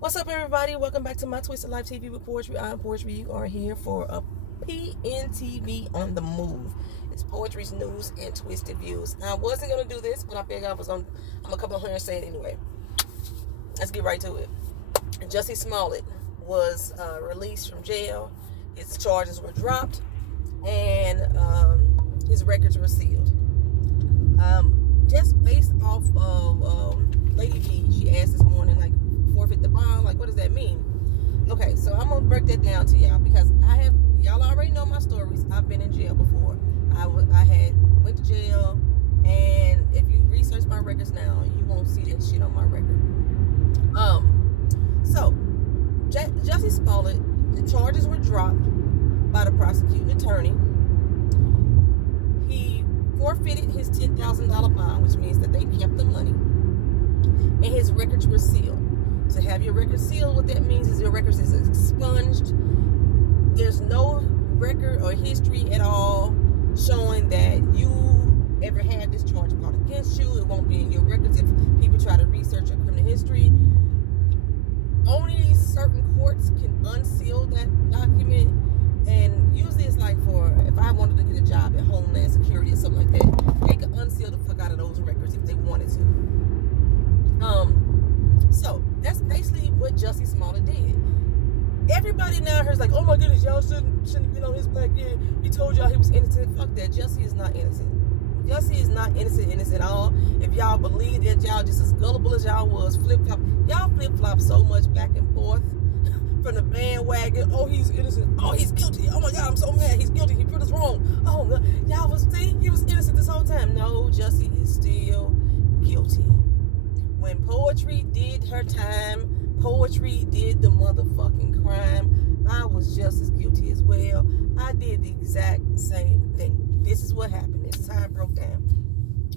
What's up, everybody? Welcome back to my Twisted Life TV with Poetry. I'm Poetry. You are here for a PNTV on the move. It's Poetry's news and twisted views. Now, I wasn't going to do this, but I figured I'm going to come on here and say it anyway. Let's get right to it. Jussie Smollett was released from jail. His charges were dropped, and his records were sealed. Just based off of Lady B, she asked this morning, like, forfeit the bond, like, what does that mean? Okay, so I'm gonna break that down to y'all because y'all already know my stories. I've been in jail before. I went to jail, and if you research my records now, you won't see that shit on my record. So Jussie Smollett, the charges were dropped by the prosecuting attorney. He forfeited his $10,000 bond, which means that they kept the money, and his records were sealed. To have your records sealed, what that means is your records is expunged. There's no record or history at all showing that you ever had this charge brought against you. It won't be in your records if people try to research your criminal history. Only certain courts can unseal that document, and usually it's like for if I wanted to get a job at Homeland Security or something like that, they could unseal the fuck out of those records if they wanted to. So that's basically what Jussie Smollett did. Everybody now here's like, oh my goodness, y'all shouldn't get on his back end. He told y'all he was innocent. Fuck that. Jussie is not innocent. Jussie is not innocent at all. If y'all believe that y'all just as gullible as y'all was, y'all flip-flop so much back and forth from the bandwagon. Oh, he's innocent. Oh, he's guilty. Oh my God, I'm so mad. He's guilty. He put us wrong. Oh, y'all see, he was innocent this whole time. No, Jussie is still guilty. When Poetry did her time, Poetry did the motherfucking crime, I was just as guilty as well. I did the exact same thing. This is what happened. This is how it broke down.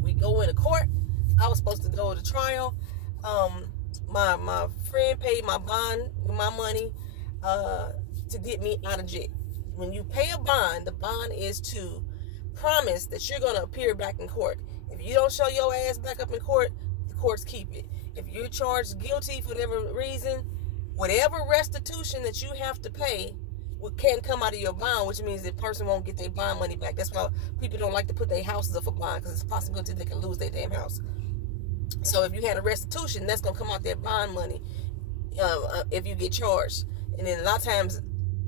We go into court. I was supposed to go to trial. My friend paid my bond, my money, to get me out of jail. When you pay a bond, the bond is to promise that you're going to appear back in court. If you don't show your ass back up in court, courts keep it. If you're charged guilty for whatever reason, whatever restitution that you have to pay can come out of your bond, which means the person won't get their bond money back. That's why people don't like to put their houses up for bond, because it's a possibility they can lose their damn house. So if you had a restitution, that's going to come out their bond money if you get charged. And then a lot of times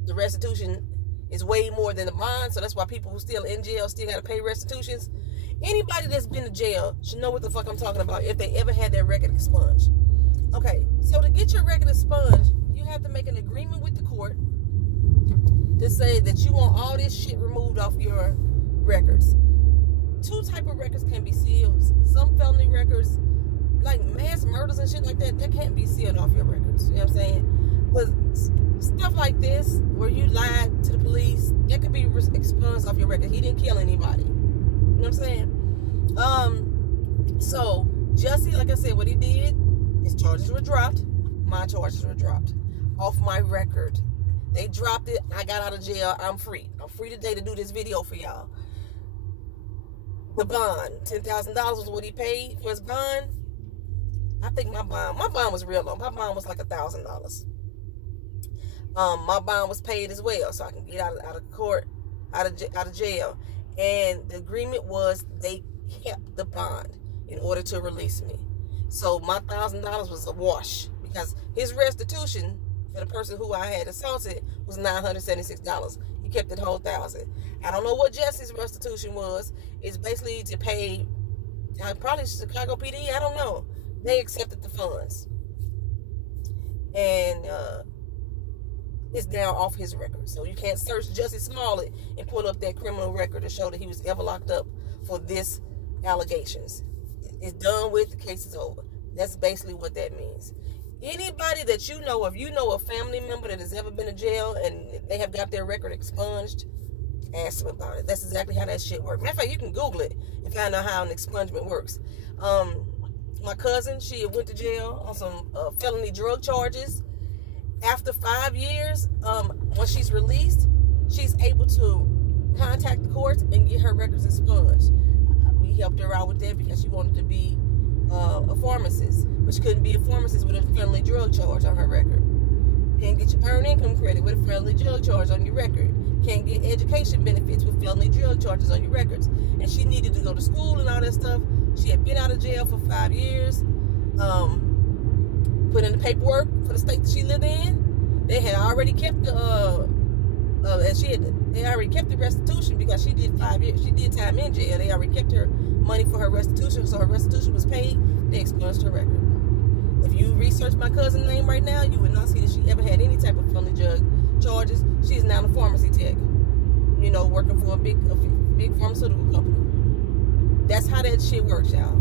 the restitution is way more than the bond, so that's why people who still in jail still got to pay restitutions. Anybody that's been to jail should know what the fuck I'm talking about if they ever had their record expunged. Okay, so to get your record expunged, you have to make an agreement with the court to say that you want all this shit removed off your records. Two type of records can be sealed. Some felony records, like mass murders and shit like that, that can't be sealed off your records. You know what I'm saying? But stuff like this, where you lied to the police, that could be expunged off your record. He didn't kill anybody. You know what I'm saying? So Jussie, like I said, what he did, his charges were dropped. My charges were dropped off my record. They dropped it. I got out of jail. I'm free. I'm free today to do this video for y'all. The bond, $10,000 was what he paid for his bond. I think my bond was real low. My bond was like $1,000. My bond was paid as well, so I can get out of court, out of jail. And the agreement was they kept the bond in order to release me. So my $1,000 was a wash, because his restitution for the person who I had assaulted was $976. He kept the whole $1,000. I don't know what Jussie's restitution was. It's basically to pay probably Chicago PD. I don't know. They accepted the funds, and it's now off his record. So you can't search Jussie Smollett and pull up that criminal record to show that he was ever locked up for this allegations. It's done with, the case is over. That's basically what that means. Anybody that you know, if you know a family member that has ever been to jail and they have got their record expunged, ask them about it. That's exactly how that shit works. Matter of fact, you can Google it and find out how an expungement works. My cousin, she went to jail on some felony drug charges. After 5 years, when she's released, she's able to contact the courts and get her records expunged. We helped her out with that because she wanted to be a pharmacist. but she couldn't be a pharmacist with a felony drug charge on her record. Can't get your earned income credit with a felony drug charge on your record. Can't get education benefits with felony drug charges on your records. And she needed to go to school and all that stuff. She had been out of jail for 5 years. Put in the paperwork for the state that she lived in. They had already kept the they already kept the restitution because she did 5 years. She did time in jail. They already kept her money for her restitution, so her restitution was paid. They expunged her record. If you research my cousin's name right now, you would not see that she ever had any type of felony drug charges. She is now a pharmacy tech, you know, working for a big pharmaceutical company. That's how that shit works, y'all.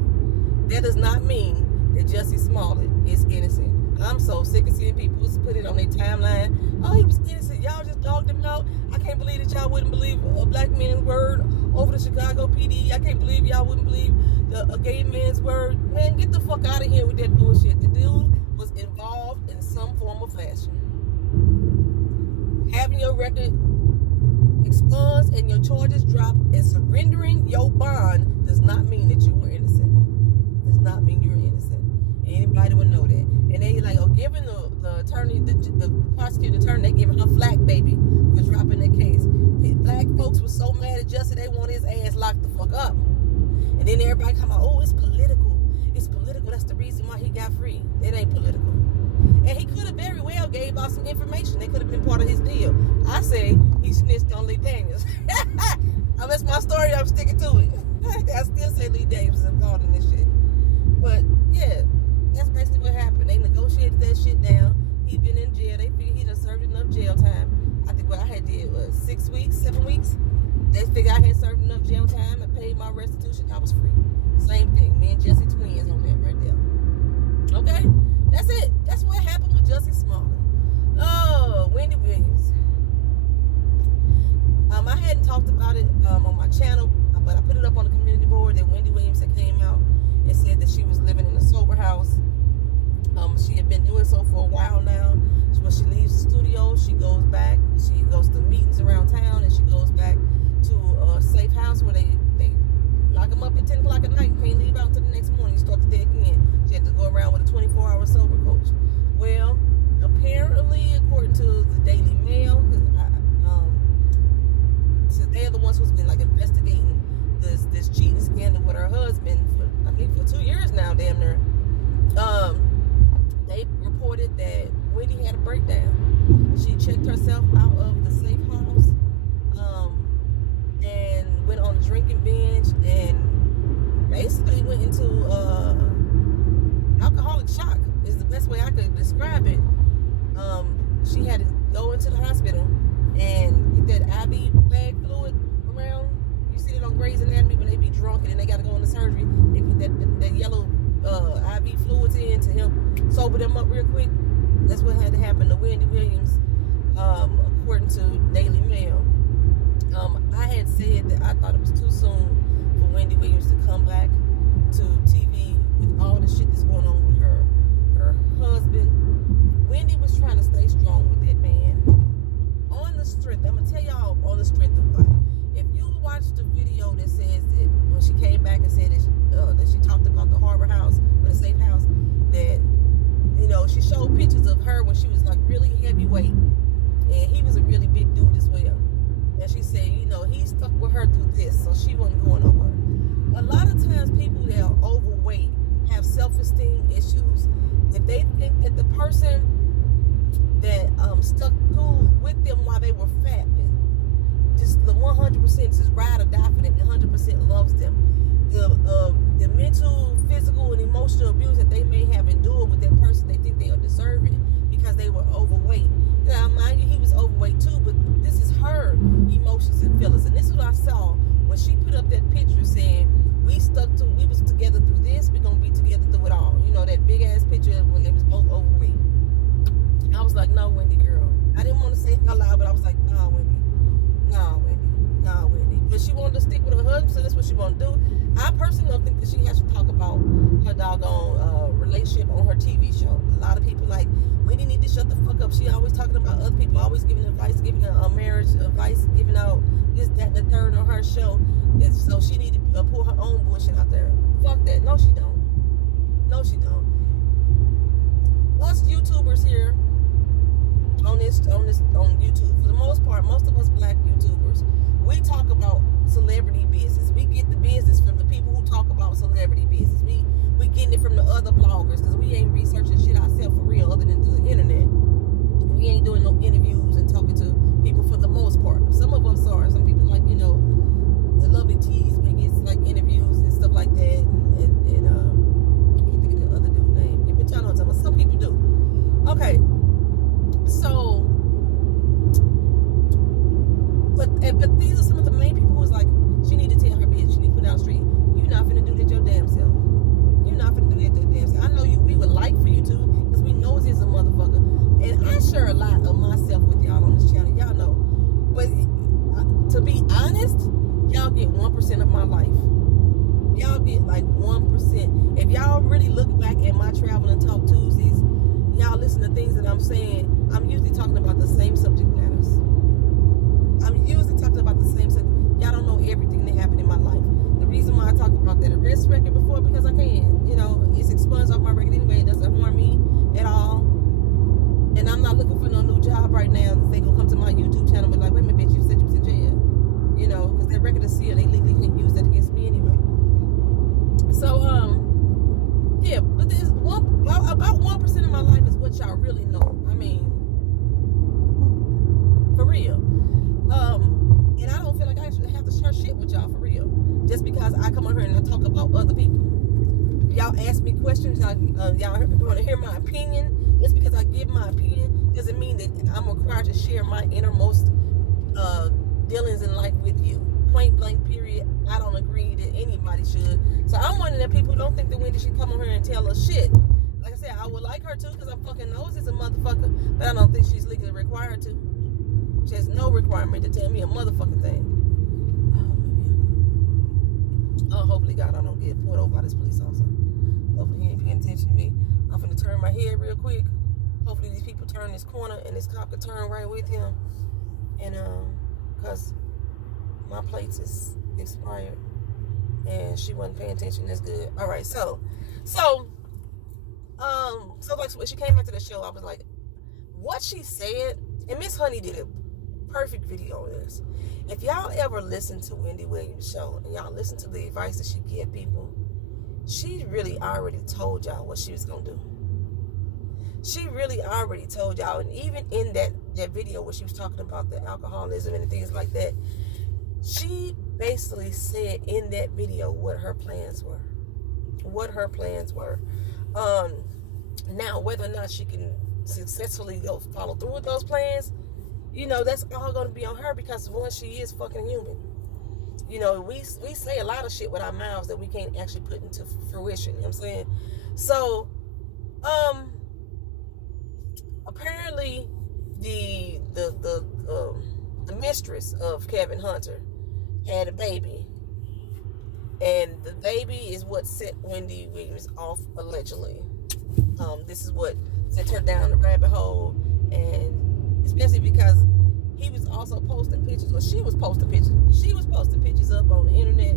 That does not mean that Jussie Smollett is innocent. I'm so sick of seeing people put it on their timeline. Oh, he was innocent. Y'all just dogged him out. I can't believe that y'all wouldn't believe a black man's word over the Chicago PD. I can't believe y'all wouldn't believe a gay man's word. Man, get the fuck out of here with that bullshit. The dude was involved in some form of fashion. Having your record expunged and your charges dropped and surrendering your bond does not mean that you were innocent. Does not mean you were innocent. Anybody would know that. And they like, oh, giving the attorney, the prosecuting attorney, they giving her flack, baby, for dropping that case. Black folks were so mad at Jussie, they want his ass locked the fuck up. And then everybody come out, oh, it's political. It's political. That's the reason why he got free. It ain't political. And he could have very well gave out some information. They could have been part of his deal. I say he snitched on Lee Daniels. That's my story. I'm sticking to it. I still say Lee Daniels is involved in this shit. But yeah, that's basically what happened. They negotiated that shit down. He'd been in jail. They figured he done served enough jail time. I think what I had did was 6 weeks, 7 weeks. They figured I had served enough jail time and paid my restitution. I was free. Same thing. Me and Jussie twins on that right there. Okay? That's it. That's what happened with Jussie Smollett. Oh, Wendy Williams. I hadn't talked about it on my channel, but I put it up on the community board that Wendy Williams had came out and said that she was living in a sober house. She had been doing so for a while now. When she leaves the studio, she goes back. She goes to meetings around town, and she goes back to a safe house where they lock them up at 10 o'clock at night. Can't leave out until the next morning. You start the day again. She had to go around with a 24-hour sober coach. Well, apparently, according to the Daily Mail, since they're the ones who's been like investigating this cheating scandal with her husband for, I think, for 2 years now, damn near. They reported that Wendy had a breakdown. She checked herself out of the safe house, and went on a drinking binge, and basically went into alcoholic shock is the best way I could describe it. She had to go into the hospital and get that IV bag fluid around. You see it on Grey's Anatomy when they be drunk and then they got to go into surgery. They put that yellow IV fluids in to help sober them up real quick. That's what had to happen to Wendy Williams, according to Daily Mail. I had said that I thought it was too soon for Wendy Williams to come back to TV with all the shit that's going on with her husband. Wendy was trying to stay strong with that man. On the strength, I'm gonna tell y'all on the strength of why. If you watch the video that says that when she came back and said that she talked about the Harbor House or the safe house, that, you know, she showed pictures of her when she was like really heavyweight, and he was a really big dude as well. And she said, you know, he stuck with her through this, so she wasn't going nowhere. A lot of times people that are overweight have self-esteem issues. If they think that the person that stuck through with them while they were fat, just the 100% just ride or die for them, 100% loves them. The mental, physical, and emotional abuse that they may have endured with that person, they think they are deserving because they were overweight. Now, mind you, he was overweight too, but this is her emotions and feelings. And this is what I saw when she put up that picture saying, we was together through this, we're going to be together through it all. You know, that big ass picture when they was both overweight. I was like, no, Wendy, girl. I didn't want to say it out loud, but I was like, no, Wendy. No, Wendy. No, Wendy. But she wanted to stick with her husband, so that's what she wanted to do. I personally don't think that she has to talk about her doggone relationship on her TV show. A lot of people like, Wendy need to shut the fuck up. She always talking about other people, always giving advice, giving marriage advice, giving out this, that, and the third on her show. And so she need to pull her own bullshit out there. Fuck that. No, she don't. No, she don't. YouTubers here on YouTube, for the most part, most of us black YouTubers, we talk about celebrity business. We get the business from the people who talk about celebrity business. We getting it from the other bloggers, because we ain't researching shit ourselves for real, other than through the internet. We ain't doing no interviews and talking to people for the most part. Some of us are. Some people, like, you know, the lovely teas may get like interviews and stuff like that, and I can't think of the other dude's name. But y'all know what I'm talking about. Some people do. Okay, so but these are some of the main people who's like, she need to tell her business, she need to put out street. You're not finna do that your damn self. You're not finna do that your damn self. I know we would like for you to, because we know it's a motherfucker. And I share a lot of myself with y'all on this channel. Y'all know. But to be honest, y'all get 1% of my life. Y'all get like 1%. If y'all really look back at my Travel and Talk Tuesdays, y'all listen to things that I'm saying, I'm usually talking about the same subject matters. I'm usually talking about the same subject. Y'all don't know everything that happened in my life. The reason why I talked about that arrest record before, because I can. You know, it's expunged off my record anyway. It doesn't harm me at all. And I'm not looking for no new job right now. They gonna come to my YouTube channel and be like, wait a minute, bitch, you said you was in jail. You know, because that record is sealed. They legally can't use that against me anyway. So, yeah, but there's about 1% of my life is what y'all really know. I mean, for real. And I don't feel like I actually have to share shit with y'all for real. Just because I come on here and I talk about other people. Y'all ask me questions. Y'all want to hear my opinion. Just because I give my opinion doesn't mean that I'm required to share my innermost dealings in life with you. Point blank, period. I don't agree that anybody should. So I'm one of the people who don't think that Wendy should come on here and tell us shit. Like I said, I would like her to, because I'm fucking nosy as a motherfucker, but I don't think she's legally required to. She has no requirement to tell me a motherfucking thing. Oh, hopefully God, I don't get pulled over by this police officer. Hopefully he ain't paying attention to me. I'm finna turn my head real quick. Hopefully these people turn this corner and this cop can turn right with him. And cause my plates is expired and she wasn't paying attention. That's good. All right, so like when she came back to the show, I was like, what she said, and Miss Honey did a perfect video on this. If y'all ever listen to Wendy Williams' show and y'all listen to the advice that she give people, she really already told y'all what she was gonna do. She really already told y'all, and even in that video where she was talking about the alcoholism and things like that, she basically said in that video what her plans were. What her plans were. Now, whether or not she can successfully go follow through with those plans, you know, that's all going to be on her, because one, she is fucking human. You know, we say a lot of shit with our mouths that we can't actually put into fruition. You know what I'm saying? So, apparently the mistress of Kevin Hunter had a baby, and the baby is what set Wendy Williams off, allegedly. This is what sent her down the rabbit hole, and especially because he was also posting pictures, or she was posting pictures up on the internet,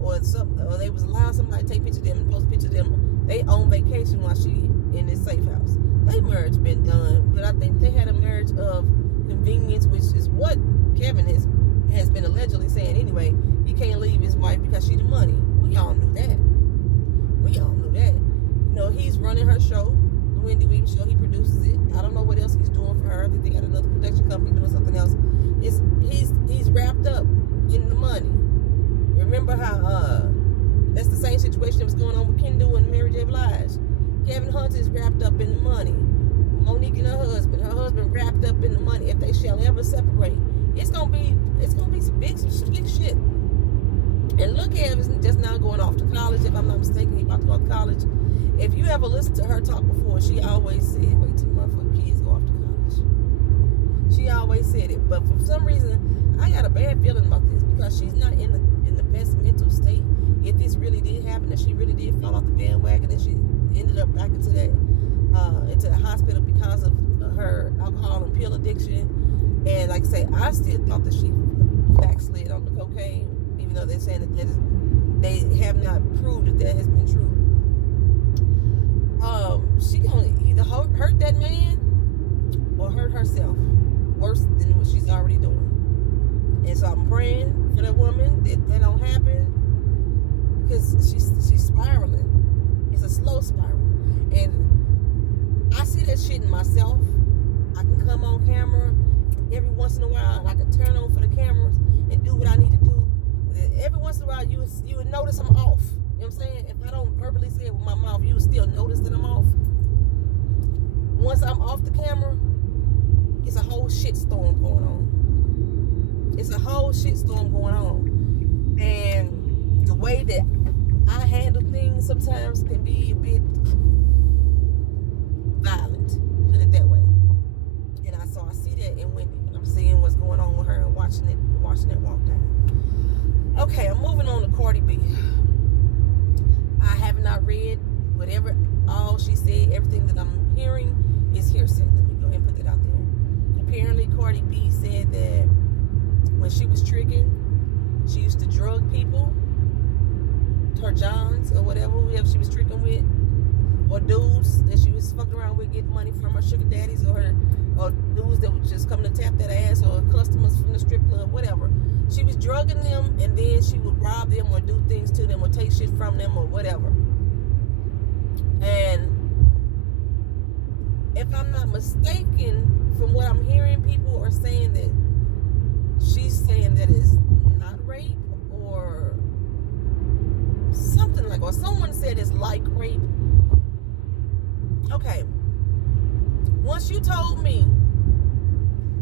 or something, or they was allowing somebody to take pictures of them and post pictures of them. They on vacation while she in this safe house. Their marriage been done, but I think they had a marriage of convenience, which is what Kevin has been allegedly saying anyway. He can't leave his wife because she the money. We all knew that. You know, he's running her show, the Wendy Williams show. He produces it. I don't know what else he's doing for her. I think they got another production company doing something else. He's wrapped up in the money. Remember how that's the same situation that was going on with Kendall and Mary J. Blige. Kevin Hunter is wrapped up in the money. Monique and her husband wrapped up in the money. If they shall ever separate, it's gonna be some big shit. And look at him, is just now going off to college. If I'm not mistaken, he about to go to college. If you ever listened to her talk before, she always said, wait till motherfucking kids go off to college. She always said it. But for some reason, I got a bad feeling about this, because she's not in the best mental state. If this really did happen, that she really did fall off the bandwagon, and she ended up back into the hospital because of her alcohol and pill addiction. And like I say, I still thought that she backslid on the cocaine, even though they're saying that they have not proved that has been true. She gonna either hurt that man And so I'm praying for that woman that don't happen, because she's spiraling. It's a slow spiral. And I see that shit in myself. I can come on camera every once in a while, and I can turn on for the cameras and do what I need to do. Every once in a while, you would notice I'm off. You know what I'm saying? If I don't verbally say it with my mouth, you would still notice that I'm off. Once I'm off the camera, it's a whole shitstorm going on. It's a whole shitstorm going on. And the way that I handle things sometimes can be a bit violent, put it that way. And I see that in Wendy, and I'm seeing what's going on with her and watching that walk down. Okay, I'm moving on to Cardi B. I have not read whatever all she said. Everything that I'm hearing is hearsay. Let me go ahead and put that out there. Apparently, Cardi B said that when she was tricking, she used to drug people, her Johns or whoever she was tricking with, or dudes that she was fucking around with, getting money from her sugar daddies, or dudes that would just come to tap that ass, or customers from the strip club, whatever. She was drugging them, and then she would rob them or do things to them or take shit from them or whatever. And if I'm not mistaken, from what I'm hearing, people are saying that she's saying that it's not rape or something like, or someone said it's like rape. Okay. Once you told me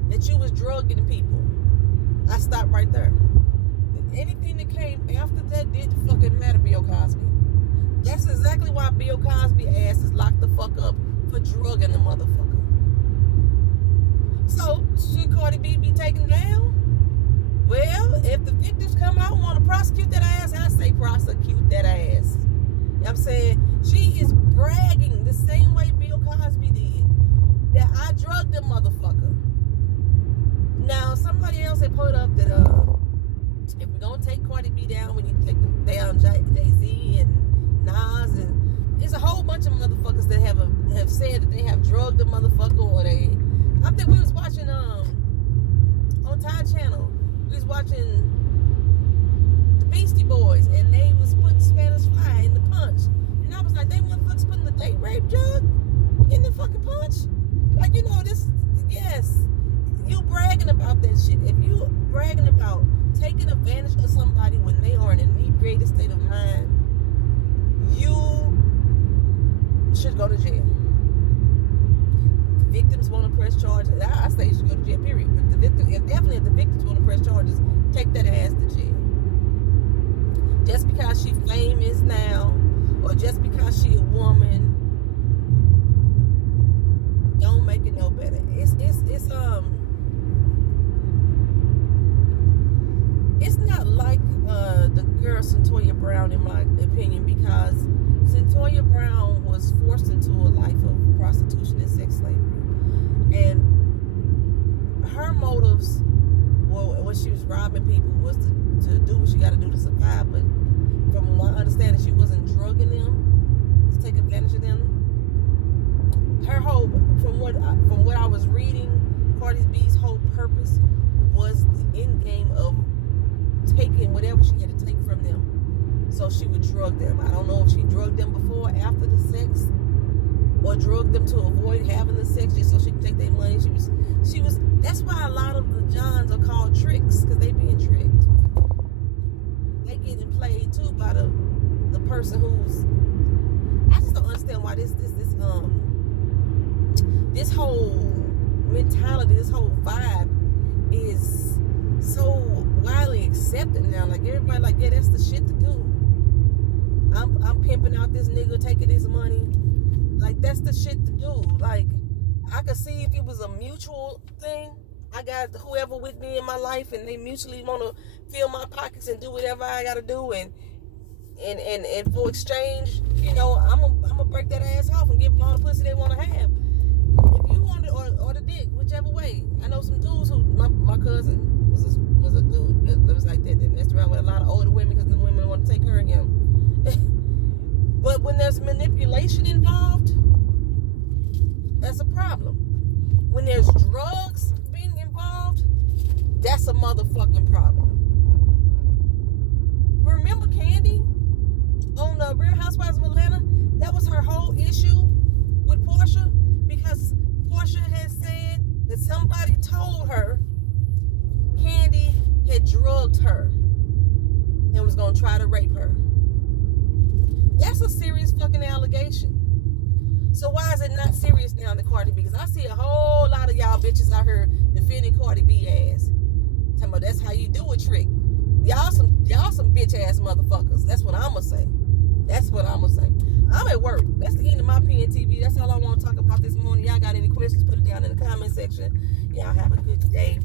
that you was drugging people, I stopped right there. Anything that came after that didn't fucking matter, Bill Cosby. That's exactly why Bill Cosby ass is locked the fuck up for drugging the motherfucker. So, should Cardi B be taken down? Well, if the victims come out and want to prosecute that ass, I say prosecute that ass. You know what I'm saying? She is bragging the same way Bill Cosby did, that I drugged the motherfucker. Now, somebody else had put up that if we're going to take Cardi B down, we need to take down Jay-Z and Nas, and there's a whole bunch of motherfuckers that have said that they have drugged the motherfucker, or I think we was watching on Tide Channel, we was watching the Beastie Boys, and they was putting Spanish Fly in the punch, and I was like, they motherfuckers putting the date rape drug in the fucking punch? Like, you know, yes, you bragging about that shit. If you bragging about taking advantage of somebody when they are in an inebriated state of mind, you should go to jail. The victims want to press charges. I say you should go to jail, period. But if the victims want to press charges, take that ass to jail. Just because she famous now, or just because she a woman, don't make it no better. It's not like the girl Centoya Brown, in my opinion, because Centoya Brown was forced into a life of prostitution and sex slavery, and her motives, well, when she was robbing people, was to do what she got to do to survive. But from my understanding, she wasn't drugging them to take advantage of them. Her whole, from what I was reading, Cardi B's whole purpose was the end game of taking whatever she had to take from them, so she would drug them. I don't know if she drugged them before or after the sex, or drugged them to avoid having the sex just so she could take their money. She was. That's why a lot of the Johns are called tricks, because they being tricked. They getting played too by the person who's. I just don't understand why this whole mentality, this whole vibe is so widely accepted now. Like, everybody like, yeah, that's the shit to do. I'm pimping out this nigga, taking his money. Like, that's the shit to do. Like, I could see if it was a mutual thing. I got whoever with me in my life, and they mutually want to fill my pockets and do whatever I got to do, and for exchange, you know, I'm gonna break that ass off and give them all the pussy they want to have. If you want it, or the dick, whichever way. I know some dudes who, my cousin was a dude that was like that messed around with a lot of older women, because the women want to take her and him. But when there's manipulation involved, that's a problem. When there's drugs being involved, That's a motherfucking problem. Remember Candy on the Real Housewives of Atlanta? That was her whole issue with Portia, because Portia had said that somebody told her Candy had drugged her and was gonna try to rape her. That's a serious fucking allegation. So why is it not serious now in the Cardi B? Because I see a whole lot of y'all bitches out here defending Cardi B ass. Talking about that's how you do a trick. Y'all some bitch ass motherfuckers. That's what I'ma say. That's what I'ma say. I'm at work. That's the end of my PNTV. That's all I want to talk about this morning. Y'all got any questions? Put it down in the comment section. Y'all have a good day.